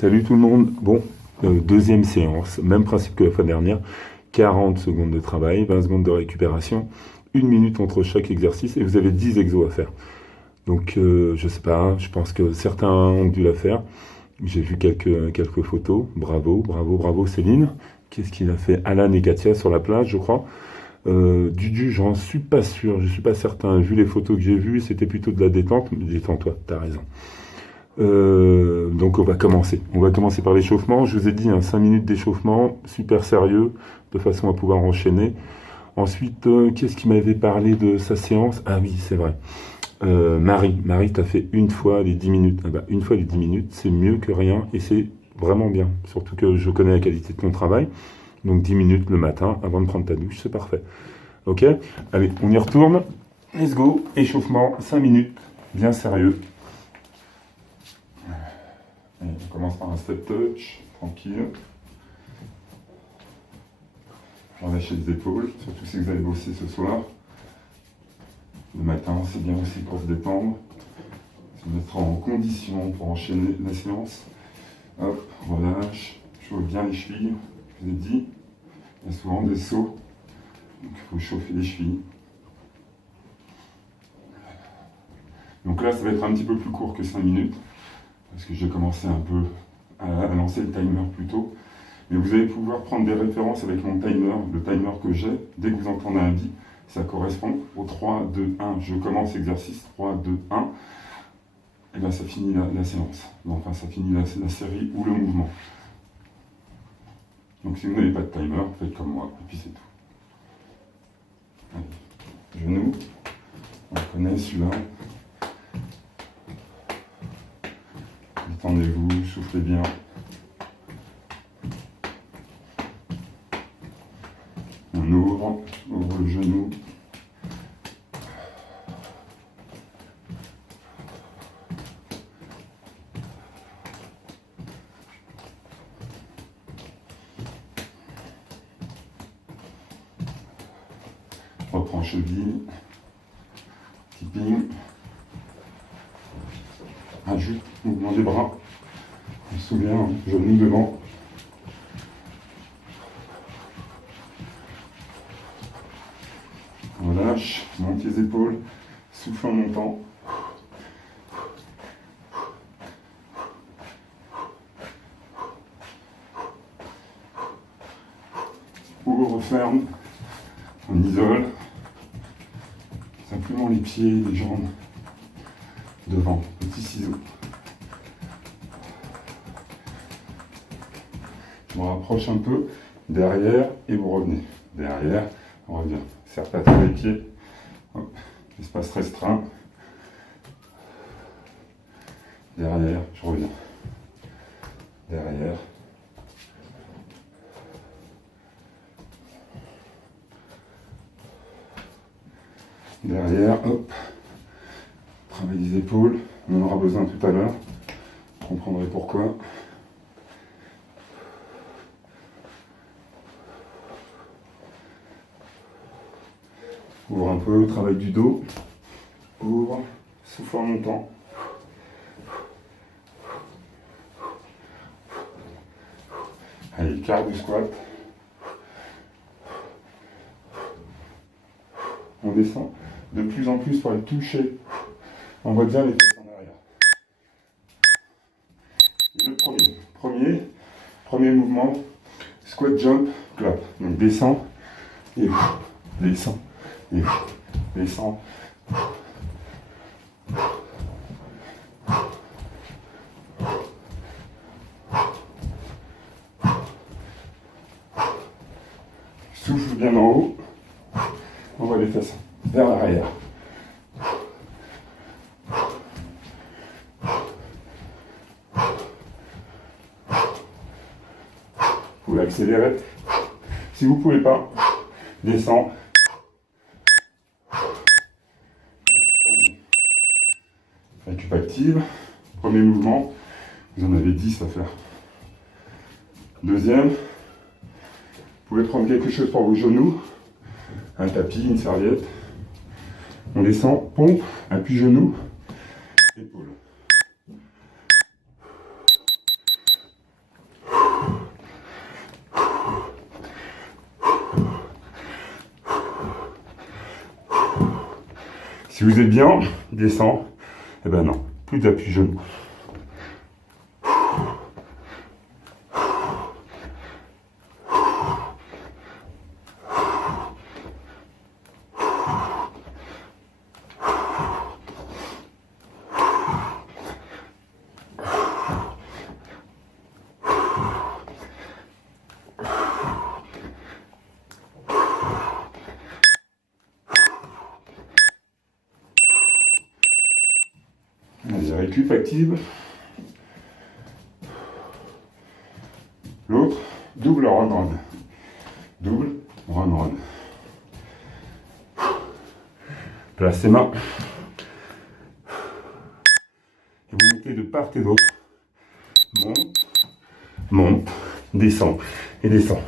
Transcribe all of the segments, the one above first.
Salut tout le monde. Bon, deuxième séance, même principe que la fois dernière. 40 secondes de travail, 20 secondes de récupération, 1 minute entre chaque exercice et vous avez 10 exos à faire. Donc je sais pas, je pense que certains ont dû la faire. J'ai vu quelques photos. Bravo, bravo, bravo Céline. Qu'est-ce qu'il a fait? Alan et Katia sur la plage, je crois. Dudu, j'en suis pas sûr, je suis pas certain. Vu les photos que j'ai vues, c'était plutôt de la détente. Mais détends-toi, t'as raison. Donc on va commencer. On va commencer par l'échauffement. Je vous ai dit 5 minutes d'échauffement, super sérieux, de façon à pouvoir enchaîner. Ensuite, qu'est-ce qui m'avait parlé de sa séance? Ah oui, c'est vrai. Marie, t'as fait une fois les 10 minutes. Ah bah, une fois les 10 minutes, c'est mieux que rien et c'est vraiment bien. Surtout que je connais la qualité de ton travail. Donc 10 minutes le matin avant de prendre ta douche, c'est parfait. Ok? Allez, on y retourne. Let's go. Échauffement, 5 minutes. Bien sérieux. Allez, on commence par un step touch, tranquille. Relâchez les épaules, surtout si vous allez bosser ce soir. Le matin, c'est bien aussi pour se détendre, se mettre en condition pour enchaîner la séance. Hop, relâche, chauffe bien les chevilles. Je vous ai dit, il y a souvent des sauts, donc il faut chauffer les chevilles. Donc là, ça va être un petit peu plus court que 5 minutes, parce que j'ai commencé un peu à lancer le timer plus tôt. Mais vous allez pouvoir prendre des références avec mon timer, le timer que j'ai. Dès que vous entendez un bip, ça correspond au 3, 2, 1. Je commence l'exercice, 3, 2, 1. Et bien ça finit la séance. Enfin, ça finit la série ou le mouvement. Donc si vous n'avez pas de timer, faites comme moi, et puis c'est tout. Allez. Genoux, on connaît celui-là. Détendez-vous, soufflez bien. On ouvre le genou. Reprend cheville. Tipping. Ajoute mouvement des bras. On se souvient, genou devant. Relâche, monte les épaules, souffle en montant. Ouvre, ferme, on isole. Simplement les pieds, les jambes devant, petit ciseau. Je me rapproche un peu, derrière et vous revenez. Derrière, on revient. Serre pas trop les pieds. Hop. Espace restreint. Derrière, je reviens. Derrière. Derrière, hop. Travail des épaules. On en aura besoin tout à l'heure. Vous comprendrez pourquoi. Ouvre un peu, travail du dos. Ouvre, souffle en montant. Allez, quart du squat. On descend de plus en plus pour aller toucher. On voit bien les fesses en arrière. Et le premier mouvement, squat, jump, clap. Donc descend et descend. Et descend. Souffle bien en haut. On voit les fesses vers l'arrière. Vous pouvez accélérer. Si vous ne pouvez pas, descend. Récup active. Premier mouvement. Vous en avez 10 à faire. Deuxième. Vous pouvez prendre quelque chose pour vos genoux. Un tapis, une serviette. On descend, pompe, appui genou, épaule. Si vous êtes bien, descend. Eh ben non, plus d'appui genou. Allez, récup active. L'autre, double run. Double run. Place ses mains. Et vous montez de part et d'autre. Monte, descend et descend.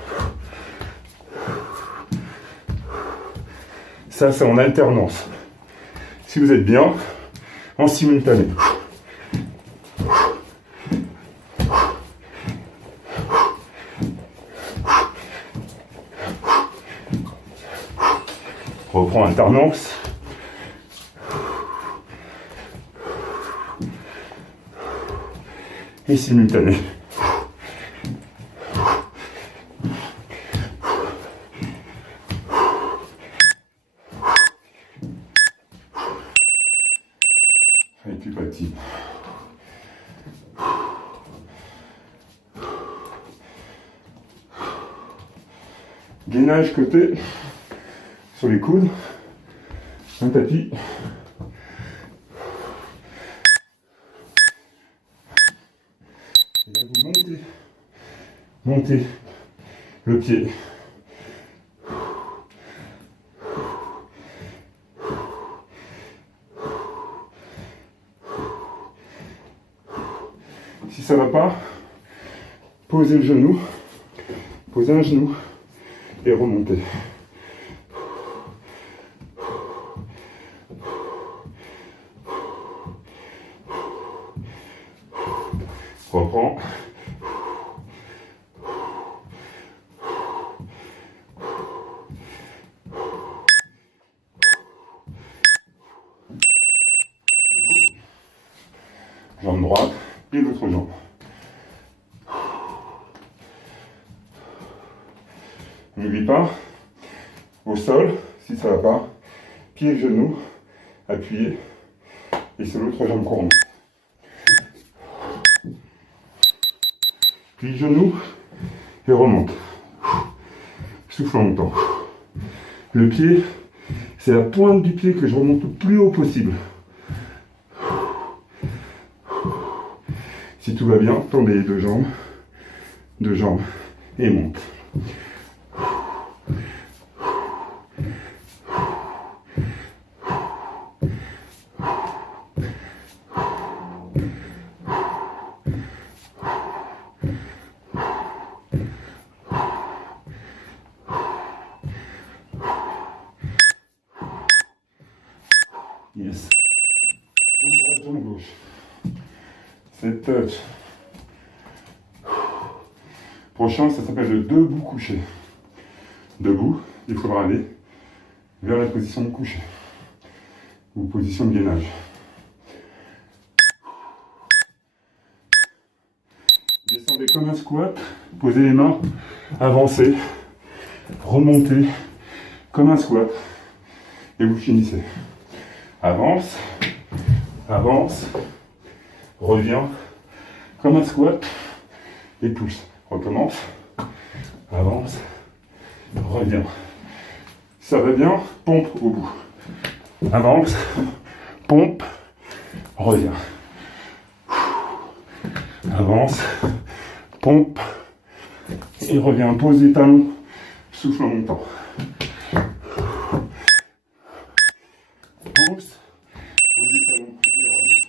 Ça, c'est en alternance. Si vous êtes bien, en simultané. Reprends alternance. Et simultané. Récup active. Gainage côté sur les coudes, un tapis. Et là vous montez le pied. Si ça ne va pas, posez le genou, posez un genou et remontez. Reprends. Jambe droite et l'autre jambe. N'oublie pas, au sol, si ça ne va pas, pied, genou, appuyé, et c'est l'autre jambe qu'on remonte. Plie genou et remonte. Souffle en montant. Le pied, c'est la pointe du pied que je remonte le plus haut possible. Si tout va bien, tendez les deux jambes et monte. Yes. Jambe droite, jambe gauche. C'est touch. Prochain, ça s'appelle le debout couché. Debout, il faudra aller vers la position de coucher ou position de gainage. Descendez comme un squat, posez les mains, avancez, remontez comme un squat et vous finissez. Avance, avance, reviens comme un squat et pousse. Recommence, avance, reviens. Ça va bien, pompe au bout. Avance, pompe, reviens. Avance, pompe et reviens. Pose les talons, souffle en montant. Pousse, pose les talons et reviens.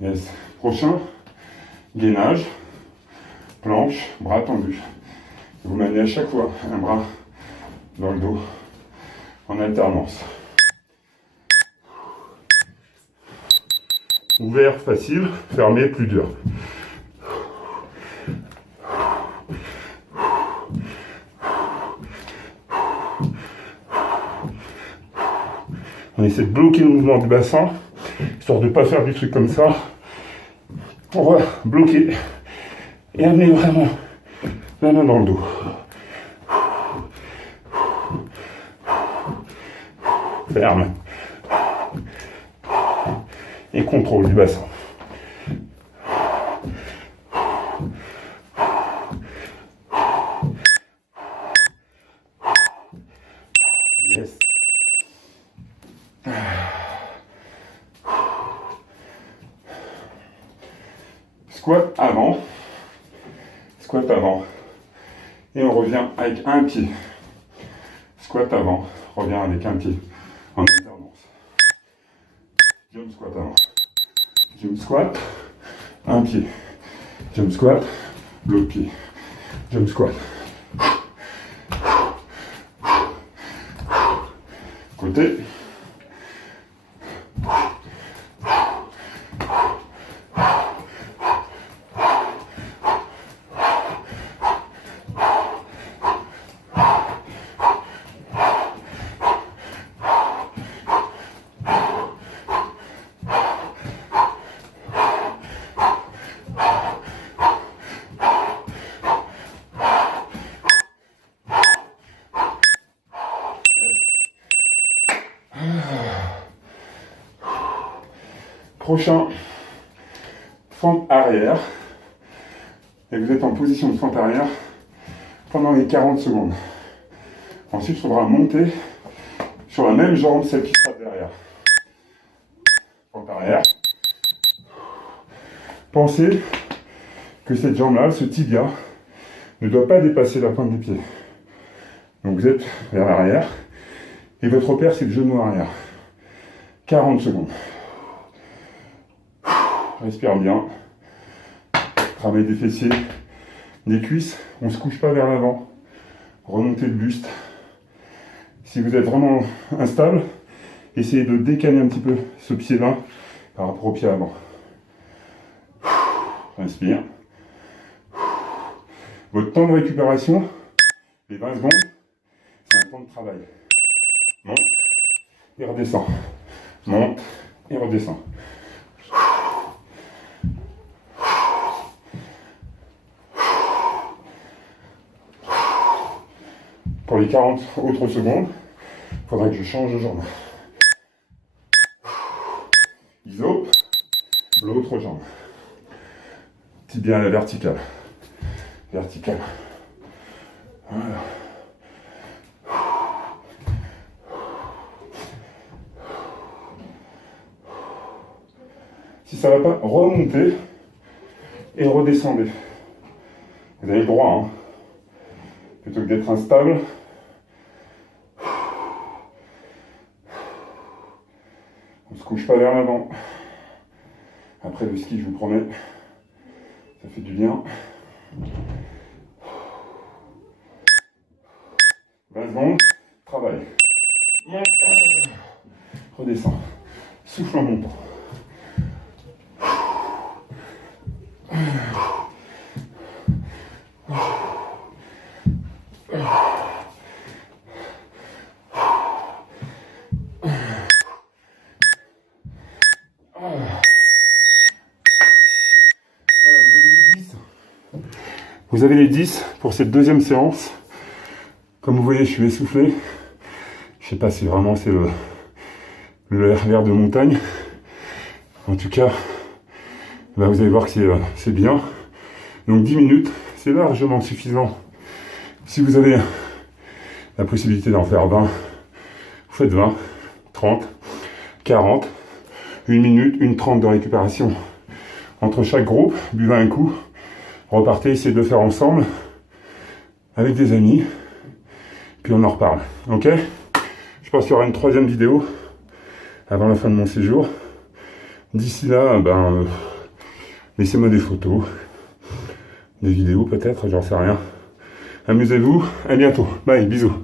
Yes. Prochain, gainage, planche, bras tendus. Vous menez à chaque fois un bras dans le dos en alternance. Ouvert, facile, fermé, plus dur. On essaie de bloquer le mouvement du bassin, histoire de ne pas faire des trucs comme ça. On va bloquer et amener vraiment la main dans le dos. Ferme. Et contrôle du bassin. Yes. Squat avant. Squat avant. Et on revient avec un pied. Squat avant. Revient avec un pied. En alternance. Jump squat avant. Jump squat. Un pied. Jump squat. L'autre pied. Jump squat. Côté. Prochain, fente arrière. Et vous êtes en position de fente arrière pendant les 40 secondes. Ensuite, il faudra monter sur la même jambe, celle qui sera derrière. Fente arrière. Pensez que cette jambe-là, ce tibia, ne doit pas dépasser la pointe du pied. Donc vous êtes vers l'arrière. Et votre repère, c'est le genou arrière. 40 secondes. Respire bien. Travail des fessiers, des cuisses. On ne se couche pas vers l'avant. Remontez le buste. Si vous êtes vraiment instable, essayez de décaler un petit peu ce pied-là par rapport au pied avant. Respire. Votre temps de récupération, les 20 secondes, c'est un temps de travail. Monte et redescend. Monte et redescend. Pour les 40 autres secondes, il faudra que je change de jambe. Iso, l'autre jambe. Tibia à la verticale. Verticale. Voilà. Si ça ne va pas, remontez et redescendez. Vous avez le droit, hein. Plutôt que d'être instable. On ne se couche pas vers l'avant. Après le ski, je vous promets, ça fait du bien. 20 secondes, travail. Redescends. Souffle en montant. Vous avez les 10 pour cette deuxième séance. Comme vous voyez, je suis essoufflé. Je sais pas si vraiment c'est le RR de montagne. En tout cas, là, vous allez voir que c'est bien. Donc 10 minutes, c'est largement suffisant. Si vous avez la possibilité d'en faire 20, vous faites 20, 30, 40, 1 minute, 1:30 de récupération entre chaque groupe. Buvez un coup. Repartez, essayez de le faire ensemble, avec des amis, puis on en reparle, ok? Je pense qu'il y aura une 3e vidéo avant la fin de mon séjour. D'ici là, laissez-moi des photos, des vidéos peut-être, j'en sais rien. Amusez-vous, à bientôt, bye, bisous.